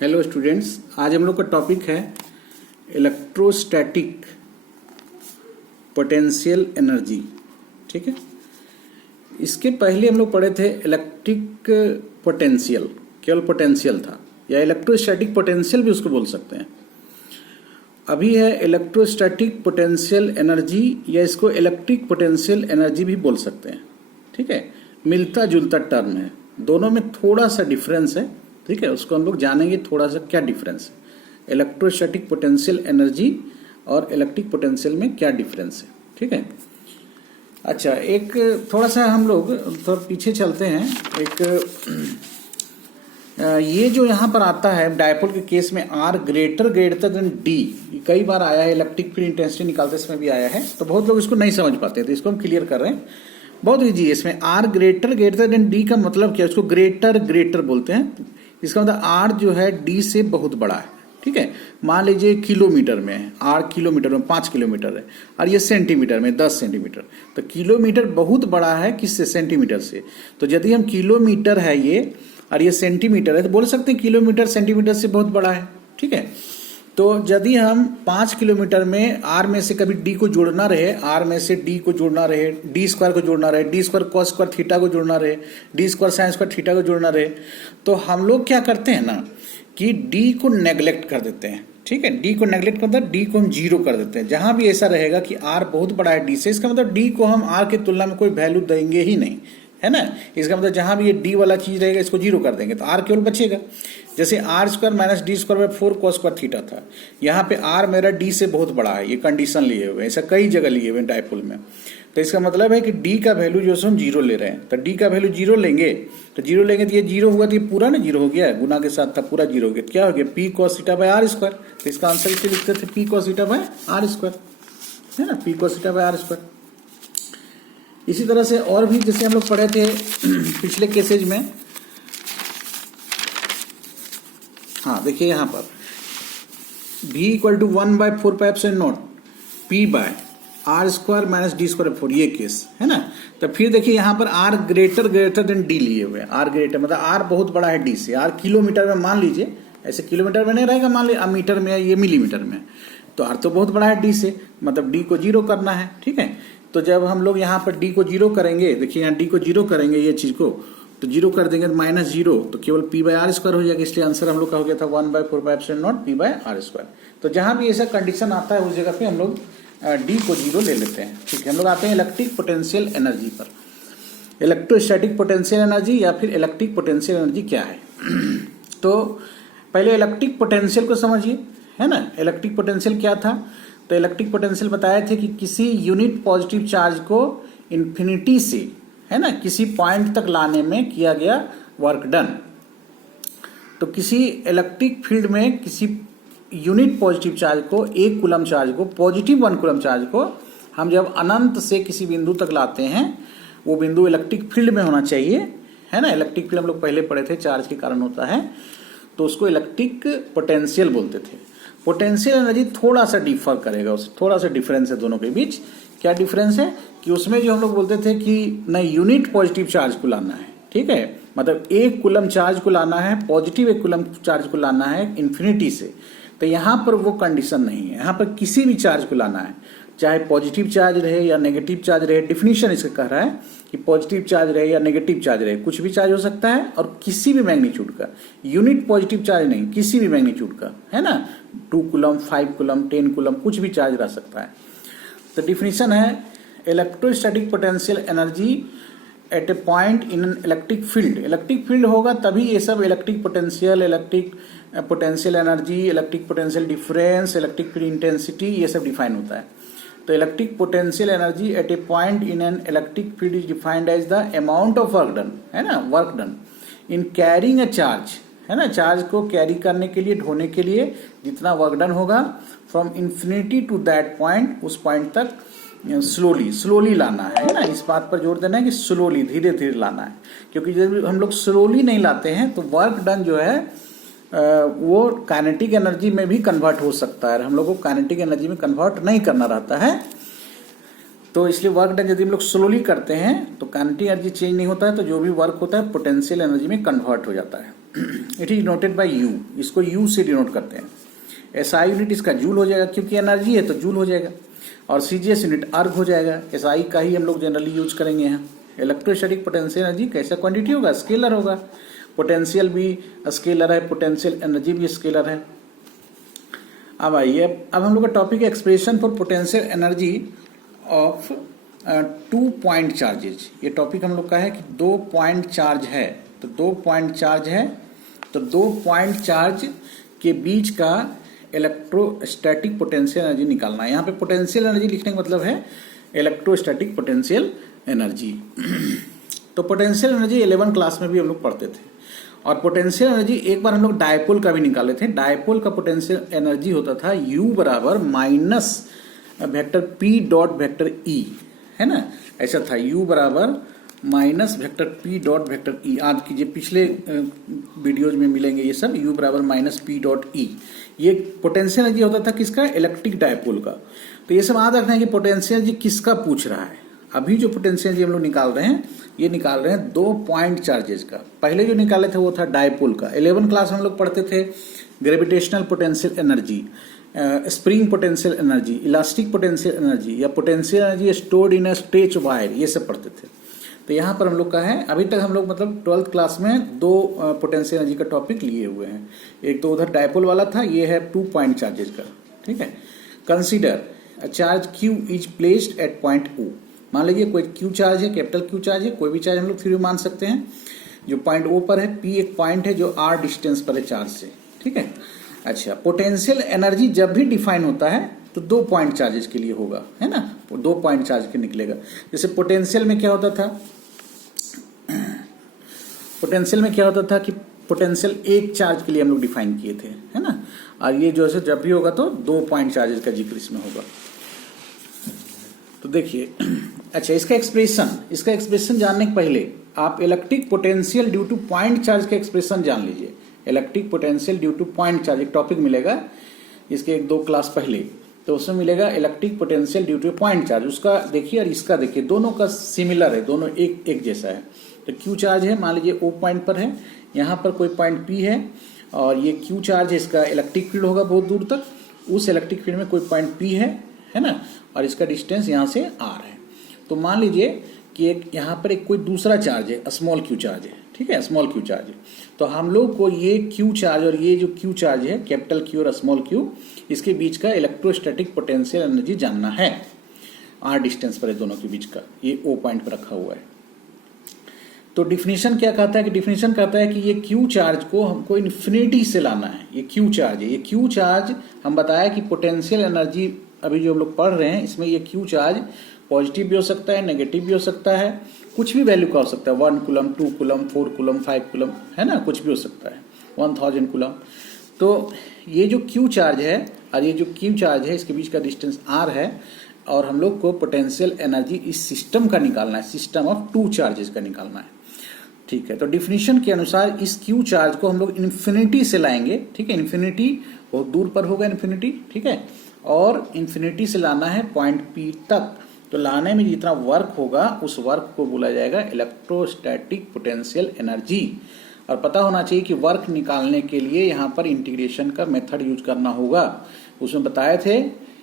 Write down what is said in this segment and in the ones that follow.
Hello students, आज हम लोग का टॉपिक है इलेक्ट्रोस्टैटिक पोटेंशियल एनर्जी। ठीक है, इसके पहले हम लोग पढ़े थे इलेक्ट्रिक पोटेंशियल, केवल पोटेंशियल था, या इलेक्ट्रोस्टैटिक पोटेंशियल भी उसको बोल सकते हैं। अभी है इलेक्ट्रोस्टैटिक पोटेंशियल एनर्जी, या इसको इलेक्ट्रिक पोटेंशियल एनर्जी भी बोल सकते हैं। ठीक है, मिलता जुलता टर्म है, दोनों में थोड़ा सा डिफरेंस है। ठीक है, उसको हम लोग जानेंगे थोड़ा सा क्या डिफरेंस है इलेक्ट्रोस्टैटिक पोटेंशियल एनर्जी और इलेक्ट्रिक पोटेंशियल में क्या डिफरेंस है। ठीक है, अच्छा एक थोड़ा सा हम लोग थोड़ा पीछे चलते हैं। ये जो यहाँ पर आता है डायपोल के केस में आर ग्रेटर देन डी, कई बार आया है, इलेक्ट्रिक फील्ड इंटेंसिटी निकालते समय भी आया है, तो बहुत लोग इसको नहीं समझ पाते, तो इसको हम क्लियर कर रहे हैं। बहुत इजी है, इसमें आर ग्रेटर देन डी का मतलब क्या है, इसको ग्रेटर बोलते हैं। इसका मतलब आर जो है डी से बहुत बड़ा है। ठीक है, मान लीजिए किलोमीटर में है, आर किलोमीटर में 5 किलोमीटर है, और ये सेंटीमीटर में 10 सेंटीमीटर, तो किलोमीटर बहुत बड़ा है किससे, सेंटीमीटर से। तो यदि हम किलोमीटर है ये और ये सेंटीमीटर है, तो बोल सकते हैं किलोमीटर सेंटीमीटर से बहुत बड़ा है। ठीक है, तो यदि हम 5 किलोमीटर में आर में से कभी डी को जोड़ना रहे, आर में से डी को जोड़ना रहे, डी स्क्वायर को जोड़ना रहे, D square cos square theta को जोड़ना रहे, D square sine square theta को जोड़ना रहे, तो हम लोग क्या करते हैं ना कि डी को नेग्लेक्ट कर देते हैं। ठीक है, डी को नेग्लेक्ट करते हैं, डी को हम जीरो कर देते हैं। जहां भी ऐसा रहेगा कि आर बहुत बड़ा है डी से, इसका मतलब डी को हम आर की तुलना में कोई वैल्यू देंगे ही नहीं, है ना। इसका मतलब जहां भी ये डी वाला चीज रहेगा इसको जीरो कर देंगे तो आर केवल बचेगा। जैसे R square minus D square by 4 cos square theta था, यहाँ पे आर मेरा डी से बहुत बड़ा है, ये कंडीशन लिए हुए, ऐसा कई जगह लिए हुए डायपोल में। तो इसका मतलब है कि डी का वैल्यू जो है हम जीरो ले रहे हैं, तो डी का वैल्यू जीरो लेंगे, तो जीरो लेंगे तो ये जीरो हुआ, तो ये पूरा ना जीरो हो गया, गुना के साथ था, पूरा जीरो हो गया, क्या हो गया, P cos theta by R square. तो इसका आंसर इसे लिखते थे P cos theta by R square, है ना, P cos theta by R square. इसी तरह से और भी जैसे हम लोग पढ़े थे पिछले केसेज में, हाँ देखिए यहाँ पर v equal to 1/4 pi epsilon naught p by R square minus D square 4, ये केस है ना। तो फिर देखिए यहाँ पर r ग्रेटर देन d लिए हुए, r ग्रेटर मतलब r बहुत बड़ा है d से, r किलोमीटर में मान लीजिए, ऐसे किलोमीटर में नहीं रहेगा, मान लीजिए मीटर में, ये मिलीमीटर में, तो r तो बहुत बड़ा है d से, मतलब d को जीरो करना है। ठीक है, तो जब हम लोग यहाँ पर d को जीरो करेंगे, देखिए यहाँ d को जीरो करेंगे, ये चीज को तो जीरो कर देंगे तो माइनस जीरो, तो केवल p बाय आर स्क्वायर हो जाएगा, इसलिए आंसर हम लोग का हो गया था 1/4 pi epsilon naught p by R square. तो जहां भी ऐसा कंडीशन आता है उस जगह पे हम लोग d को जीरो ले लेते हैं। ठीक है, हम लोग आते हैं इलेक्ट्रिक पोटेंशियल एनर्जी पर। इलेक्ट्रोस्टैटिक पोटेंशियल एनर्जी या फिर इलेक्ट्रिक पोटेंशियल एनर्जी क्या है तो पहले इलेक्ट्रिक पोटेंशियल को समझिए, है ना। इलेक्ट्रिक पोटेंशियल क्या था, तो इलेक्ट्रिक पोटेंशियल बताए थे कि किसी यूनिट पॉजिटिव चार्ज को इन्फिनिटी से, है ना, किसी पॉइंट तक लाने में किया गया वर्क डन। तो किसी इलेक्ट्रिक फील्ड में किसी यूनिट पॉजिटिव चार्ज को, 1 कूलम चार्ज को, पॉजिटिव 1 कूलम चार्ज को हम जब अनंत से किसी बिंदु तक लाते हैं, वो बिंदु इलेक्ट्रिक फील्ड में होना चाहिए, है ना। इलेक्ट्रिक फील्ड हम लोग पहले पढ़े थे, चार्ज के कारण होता है, तो उसको इलेक्ट्रिक पोटेंशियल बोलते थे। पोटेंशियल एनर्जी थोड़ा सा डिफर करेगा, उससे थोड़ा सा डिफरेंस है दोनों के बीच। क्या डिफरेंस है कि उसमें जो हम लोग बोलते थे कि नहीं, यूनिट पॉजिटिव चार्ज को लाना है, ठीक है, मतलब 1 कूलम चार्ज को लाना है, पॉजिटिव 1 कूलम चार्ज को लाना है इन्फिनिटी से, तो यहाँ पर वो कंडीशन नहीं है। यहाँ पर किसी भी चार्ज को लाना है, चाहे पॉजिटिव चार्ज रहे या नेगेटिव चार्ज रहे, डिफिनीशन इसका कह रहा है कि पॉजिटिव चार्ज रहे या नेगेटिव चार्ज रहे, कुछ भी चार्ज हो सकता है, और किसी भी मैग्नीट्यूड का, यूनिट पॉजिटिव चार्ज नहीं, किसी भी मैग्नीट्यूड का, है ना, 2 कूलम 5 कूलम 10 कूलम कुछ भी चार्ज रह सकता है। तो डिफिनीशन है electrostatic potential energy at a point in an electric field. Electric field होगा तभी ये सब electric potential energy, electric potential difference, electric field intensity, ये सब डिफाइन होता है। तो electric potential energy at a point in an electric field is defined as the amount of work done, है ना, work done in carrying a charge, है ना, charge को कैरी करने के लिए, ढोने के लिए जितना वर्क डन होगा from infinity to that point, उस पॉइंट तक स्लोली लाना है ना। इस बात पर जोर देना है कि स्लोली, धीरे धीरे लाना है, क्योंकि जब हम लोग स्लोली नहीं लाते हैं तो वर्क डन जो है वो काइनेटिक एनर्जी में भी कन्वर्ट हो सकता है, हम लोग को काइनेटिक एनर्जी में कन्वर्ट नहीं करना रहता है। तो इसलिए वर्क डन यदि हम लोग स्लोली करते हैं तो काइनेटिक एनर्जी चेंज नहीं होता है, तो जो भी वर्क होता है पोटेंशियल एनर्जी में कन्वर्ट हो जाता है। It is denoted by you, इसको यू से डिनोट करते हैं। एसआई यूनिट इसका जूल हो जाएगा, क्योंकि एनर्जी है तो जूल हो जाएगा, और सीजीएस यूनिट अर्ग हो जाएगा। एसआई का ही हम लोग जनरली यूज करेंगे यहाँ। इलेक्ट्रोस्टैटिक पोटेंशियल एनर्जी कैसा क्वांटिटी होगा, स्केलर होगा। पोटेंशियल भी स्केलर है, पोटेंशियल एनर्जी भी स्केलर है। अब आइए, अब हम लोग का टॉपिक है expression for potential energy of 2 point charges. ये टॉपिक हम लोग का है कि 2 पॉइंट चार्ज है, तो 2 पॉइंट चार्ज है, तो 2 पॉइंट चार्ज के बीच का इलेक्ट्रोस्टैटिक पोटेंशियल एनर्जी निकालना है। यहाँ पे पोटेंशियल एनर्जी लिखने का मतलब है इलेक्ट्रोस्टैटिक पोटेंशियल एनर्जी। तो पोटेंशियल एनर्जी 11 क्लास में भी हम लोग पढ़ते थे, और पोटेंशियल एनर्जी एक बार हम लोग डायपोल का भी निकाले थे। डायपोल का पोटेंशियल एनर्जी होता था U बराबर minus vector P dot vector E, है ना, ऐसा था। U बराबर minus vector P dot vector E। याद कीजिए, पिछले वीडियोज में मिलेंगे ये सब। U बराबर माइनस P डॉट E, ये पोटेंशियल एनर्जी होता था किसका, इलेक्ट्रिक डायपोल का। तो ये सब याद रखना है कि पोटेंशियल एनर्जी किसका पूछ रहा है। अभी जो पोटेंशियल एनर्जी हम लोग निकाल रहे हैं, ये निकाल रहे हैं 2 पॉइंट चार्जेस का। पहले जो निकाले थे वो था डायपोल का। 11 क्लास में हम लोग पढ़ते थे gravitational potential energy, spring potential energy, elastic potential energy, या potential energy stored in a stretch wire, ये सब पढ़ते थे। तो यहाँ पर हम लोग का है, अभी तक हम लोग मतलब 12th क्लास में 2 पोटेंशियल एनर्जी का टॉपिक लिए हुए हैं। एक तो उधर डायपोल वाला था, ये है 2 पॉइंट चार्जेस का, ठीक है। Consider a charge Q is placed at point O। मान लीजिए कोई Q चार्ज है, कैपिटल Q चार्ज है, कोई भी चार्ज हम लोग फिर भी मान सकते हैं, जो पॉइंट O पर है। P एक पॉइंट है जो R डिस्टेंस पर है चार्ज से, ठीक है। अच्छा, पोटेंशियल एनर्जी जब भी डिफाइन होता है तो 2 पॉइंट चार्जेस के लिए होगा, है ना, 2 पॉइंट चार्ज के निकलेगा। जैसे पोटेंशियल में क्या होता था, पोटेंशियल में क्या होता था कि पोटेंशियल एक चार्ज के लिए हम लोग डिफाइन किए थे, है ना, और ये जो है जब भी होगा तो 2 पॉइंट चार्जेस का जिक्र इसमें होगा। तो देखिए, अच्छा, इसका एक्सप्रेशन जानने के पहले आप electric potential due two point charge का एक्सप्रेशन जान लीजिए। Electric potential due two point charge एक टॉपिक मिलेगा इसके 1-2 क्लास पहले, तो उसमें मिलेगा electric potential due two point charge. उसका देखिए और इसका देखिए, दोनों का सिमिलर है, दोनों एक जैसा है। तो Q चार्ज है, मान लीजिए O पॉइंट पर है, यहाँ पर कोई पॉइंट P है, और ये Q चार्ज है, इसका इलेक्ट्रिक फील्ड होगा बहुत दूर तक, उस इलेक्ट्रिक फील्ड में कोई पॉइंट P है ना, और इसका डिस्टेंस यहाँ से R है। तो मान लीजिए कि एक यहाँ पर एक कोई दूसरा चार्ज है, स्मॉल Q चार्ज है, ठीक है, स्मॉल Q चार्ज है। तो हम लोग को ये Q चार्ज और ये जो Q चार्ज है, कैपिटल Q और स्मॉल Q, इसके बीच का इलेक्ट्रोस्टैटिक पोटेंशियल एनर्जी जानना है। R डिस्टेंस पर है दोनों के बीच का, ये O पॉइंट पर रखा हुआ है। तो डिफिनीशन क्या कहता है कि डिफिनीशन कहता है कि ये Q चार्ज को हमको इन्फिनिटी से लाना है। ये Q चार्ज है, ये Q चार्ज हम बताया कि पोटेंशियल एनर्जी अभी जो हम लोग पढ़ रहे हैं इसमें ये Q चार्ज पॉजिटिव भी हो सकता है, नेगेटिव भी हो सकता है, कुछ भी वैल्यू का हो सकता है, 1 कूलम, 2 कूलम, 4 कूलम, 5 कूलम, है ना, कुछ भी हो सकता है, 1000 कूलम। तो ये जो Q चार्ज है और ये जो Q चार्ज है, इसके बीच का डिस्टेंस R है, और हम लोग को पोटेंशियल एनर्जी इस सिस्टम का निकालना है, सिस्टम ऑफ 2 चार्जेस का निकालना है, ठीक है। तो डिफिनीशन के अनुसार इस Q चार्ज को हम लोग इन्फिनिटी से लाएंगे, ठीक है, इन्फिनिटी बहुत दूर पर होगा इन्फिनिटी, ठीक है, और इन्फिनिटी से लाना है पॉइंट P तक। तो लाने में जितना वर्क होगा उस वर्क को बोला जाएगा इलेक्ट्रोस्टैटिक पोटेंशियल एनर्जी। और पता होना चाहिए कि वर्क निकालने के लिए यहाँ पर इंटीग्रेशन का मेथड यूज करना होगा। उसमें बताए थे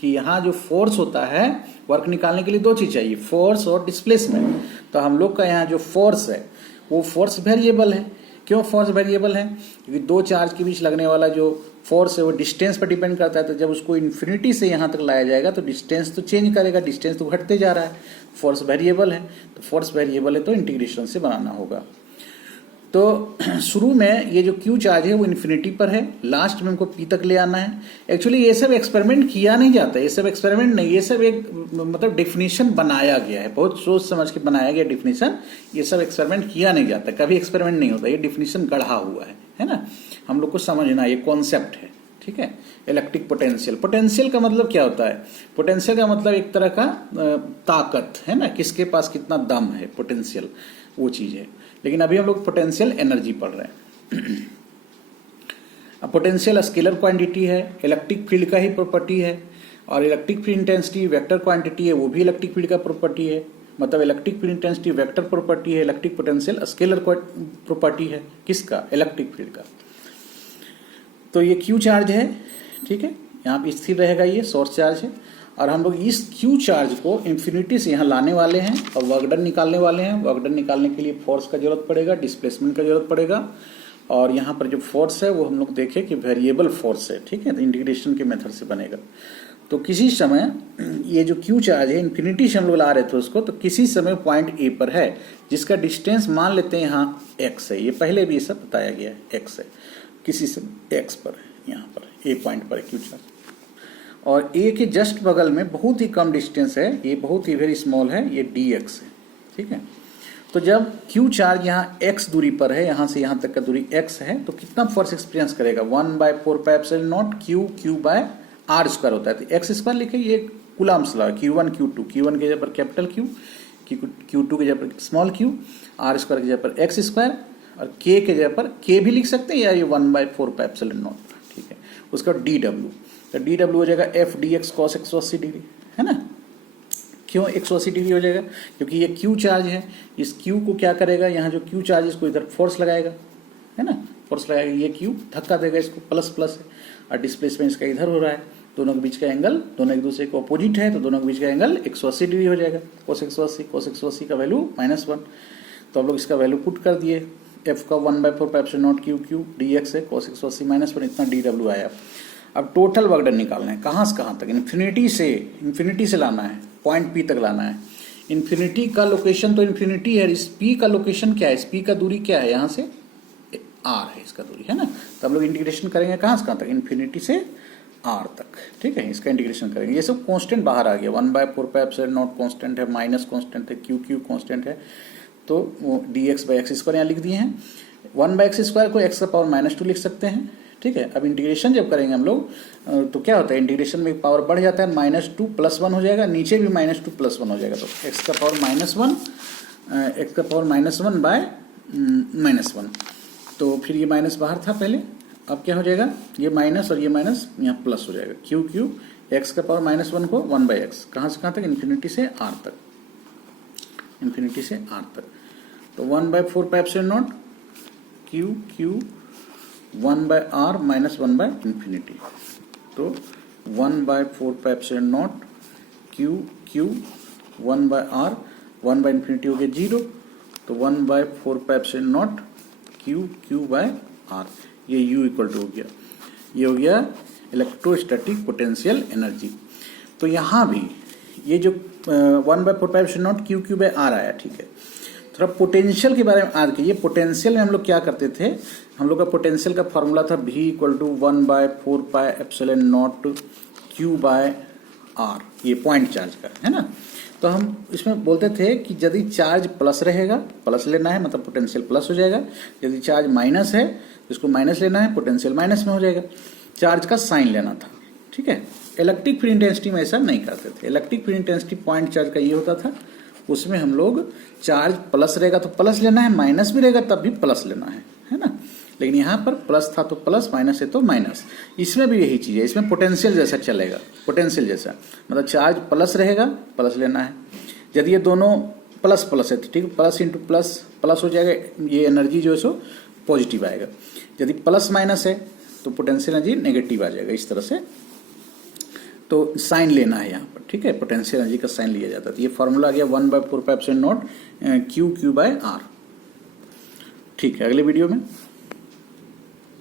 कि यहाँ जो फोर्स होता है, वर्क निकालने के लिए 2 चीज चाहिए, फोर्स और डिस्प्लेसमेंट। तो हम लोग का यहाँ जो फोर्स है वो फोर्स वेरिएबल है। क्यों फोर्स वेरिएबल है? क्योंकि 2 चार्ज के बीच लगने वाला जो फोर्स है वो डिस्टेंस पर डिपेंड करता है। तो जब उसको इन्फिनिटी से यहाँ तक लाया जाएगा तो डिस्टेंस तो चेंज करेगा, डिस्टेंस तो घटते जा रहा है, फोर्स वेरिएबल है। तो फोर्स वेरिएबल है तो इंटीग्रेशन से बनाना होगा। तो शुरू में ये जो Q चार्ज है वो इन्फिनिटी पर है, लास्ट में हमको P तक ले आना है। एक्चुअली ये सब एक्सपेरिमेंट किया नहीं जाता, ये सब एक्सपेरिमेंट नहीं, ये सब एक मतलब डेफिनेशन बनाया गया है, बहुत सोच समझ के बनाया गया डेफिनेशन। ये सब एक्सपेरिमेंट किया नहीं जाता, कभी एक्सपेरिमेंट नहीं होता, ये डेफिनेशन गढ़ा हुआ है ना। हम लोग को समझना ये कॉन्सेप्ट है, ठीक है। इलेक्ट्रिक पोटेंशियल, पोटेंशियल का मतलब क्या होता है? पोटेंशियल का मतलब एक तरह का ताकत है ना, किसके पास कितना दम है, पोटेंशियल वो चीज है। लेकिन अभी हम लोग पोटेंशियल एनर्जी पढ़ रहे हैं। अब पोटेंशियल स्केलर क्वांटिटी है, इलेक्ट्रिक फील्ड का ही प्रॉपर्टी है, और electric field intensity vector quantity है, वो भी इलेक्ट्रिक फील्ड का प्रॉपर्टी है। मतलब electric field intensity vector property है, इलेक्ट्रिक पोटेंशियल स्केलर प्रॉपर्टी है, किसका? इलेक्ट्रिक फील्ड का। तो ये क्यू चार्ज है, ठीक है, यहाँ पे स्थिर रहेगा, ये सोर्स चार्ज है। और हम लोग इस क्यू चार्ज को इन्फिनिटी से यहाँ लाने वाले हैं और वर्क डन निकालने वाले हैं। वर्क डन निकालने के लिए फोर्स का जरूरत पड़ेगा, डिस्प्लेसमेंट का जरूरत पड़ेगा। और यहाँ पर जो फोर्स है वो हम लोग देखें कि वेरिएबल फोर्स है, ठीक है, तो इंटीग्रेशन के मेथड से बनेगा। तो किसी समय ये जो क्यू चार्ज है इन्फिनिटी से हम लोग ला रहे थे उसको, तो किसी समय पॉइंट ए पर है जिसका डिस्टेंस मान लेते हैं यहाँ एक्स है, ये पहले भी ये सब बताया गया है, एक्स है, किसी समय एक्स पर है, यहाँ पर ए पॉइंट पर है क्यू चार्ज। और ए के जस्ट बगल में बहुत ही कम डिस्टेंस है, ये बहुत ही वेरी स्मॉल है, ये डी एक्स है, ठीक है। तो जब क्यू चार्ज यहाँ एक्स दूरी पर है, यहाँ से यहाँ तक का दूरी एक्स है, तो कितना फोर्स एक्सपीरियंस करेगा? 1/4πε0 क्यू बाय आर स्क्वायर होता है। तो एक्स स्क्वायर लिखे, ये Coulomb's law, Q1 Q2, Q1 के जगह पर कैपिटल क्यू, Q2 के जगह पर स्मॉल क्यू, आर स्क्वायर की जगह पर एक्स स्क्वायर, और के के जगह पर के भी लिख सकते हैं, या ये 1/4πε0, ठीक है। उसका डी डब्ल्यू, तो डी डब्ल्यू हो जाएगा F D x cos 180 degree, है ना। क्यों 180 डिग्री हो जाएगा? क्योंकि ये क्यू चार्ज है, इस क्यू को क्या करेगा, यहाँ जो क्यू चार्ज है इसको इधर फोर्स लगाएगा, है ना, फोर्स लगाएगा, ये क्यू धक्का देगा इसको, प्लस प्लस है, और डिस्प्लेसमेंट इसका इधर हो रहा है, दोनों के बीच का एंगल, दोनों एक दूसरे के अपोजिट है, तो दोनों के बीच का एंगल 180 डिग्री हो जाएगा। cos 180 का वैल्यू -1, तो हम लोग इसका वैल्यू पुट कर दिए, एफ का 1/4πε0 क्यू डी एक्स है, cos 180 -1, इतना डी डब्ल्यू आया। अब टोटल वर्क डन निकालना है, कहाँ से कहाँ तक? इन्फिनिटी से लाना है, पॉइंट पी तक लाना है। इन्फिनिटी का लोकेशन तो इन्फिनिटी है, इस पी का लोकेशन क्या है, इस पी का दूरी क्या है, यहाँ से आर है इसका दूरी, है ना। तो हम लोग इंटीग्रेशन करेंगे कहाँ से कहाँ तक? इन्फिनिटी से आर तक, ठीक है, इसका इंटीग्रेशन करेंगे। ये सब कांस्टेंट बाहर आ गया, 1/4πε0 कांस्टेंट है, माइनस कांस्टेंट है, क्यू कांस्टेंट है, तो वो dx/x² यहाँ लिख दिए हैं। 1/x² को x का पावर -2 लिख सकते हैं, ठीक है। अब इंटीग्रेशन जब करेंगे हम लोग तो क्या होता है, इंटीग्रेशन में पावर बढ़ जाता है, -2 + 1 हो जाएगा, नीचे भी -2 + 1 हो जाएगा, तो x का पावर -1 तो फिर ये माइनस बाहर था पहले, अब क्या हो जाएगा, ये माइनस और ये माइनस यहाँ प्लस हो जाएगा, क्यू एक्स का पावर -1 को 1/x, कहाँ से कहाँ तक? इन्फिनिटी से आर तक, इन्फिनिटी से आर तक। तो 1/4πε0 क्यू 1/r -1/∞, तो 1/4πε0 क्यू 1/r 1/∞ हो गया 0, तो 1/4πε0 क्यू/r, ये u इक्वल टू हो गया, ये हो गया इलेक्ट्रोस्टैटिक पोटेंशियल एनर्जी। तो यहाँ भी ये जो 1/4πε0 क्यू/r आया, ठीक है। थोड़ा पोटेंशियल के बारे में आज के, ये पोटेंशियल में हम लोग क्या करते थे, हम लोग का पोटेंशियल का फॉर्मूला था v = 1/4πε0 क्यू/r, ये पॉइंट चार्ज का, है ना। तो हम इसमें बोलते थे कि यदि चार्ज प्लस रहेगा, प्लस लेना है, मतलब पोटेंशियल प्लस हो जाएगा। यदि चार्ज माइनस है तो इसको माइनस लेना है, पोटेंशियल माइनस में हो जाएगा। चार्ज का साइन लेना था, ठीक है। इलेक्ट्रिक फील्ड इंटेंसिटी में ऐसा नहीं करते थे। Electric field intensity point charge का ये होता था, उसमें हम लोग चार्ज प्लस रहेगा तो प्लस लेना है, माइनस भी रहेगा तब भी प्लस लेना है ना। लेकिन यहाँ पर प्लस था तो प्लस, माइनस है तो माइनस। इसमें भी यही चीज़ है, इसमें पोटेंशियल जैसा चलेगा, पोटेंशियल जैसा, मतलब चार्ज प्लस रहेगा, प्लस लेना है। यदि ये दोनों प्लस प्लस है तो ठीक, प्लस इंटू प्लस प्लस हो जाएगा, ये एनर्जी जो है सो पॉजिटिव आएगा। यदि प्लस माइनस है तो पोटेंशियल एनर्जी नेगेटिव आ जाएगा, इस तरह से। तो साइन लेना है यहाँ पर, ठीक है, पोटेंशियल एनर्जी का साइन लिया जाता है। तो ये फॉर्मूला आ गया 1/4πε0 क्यू/r। ठीक है, अगले वीडियो में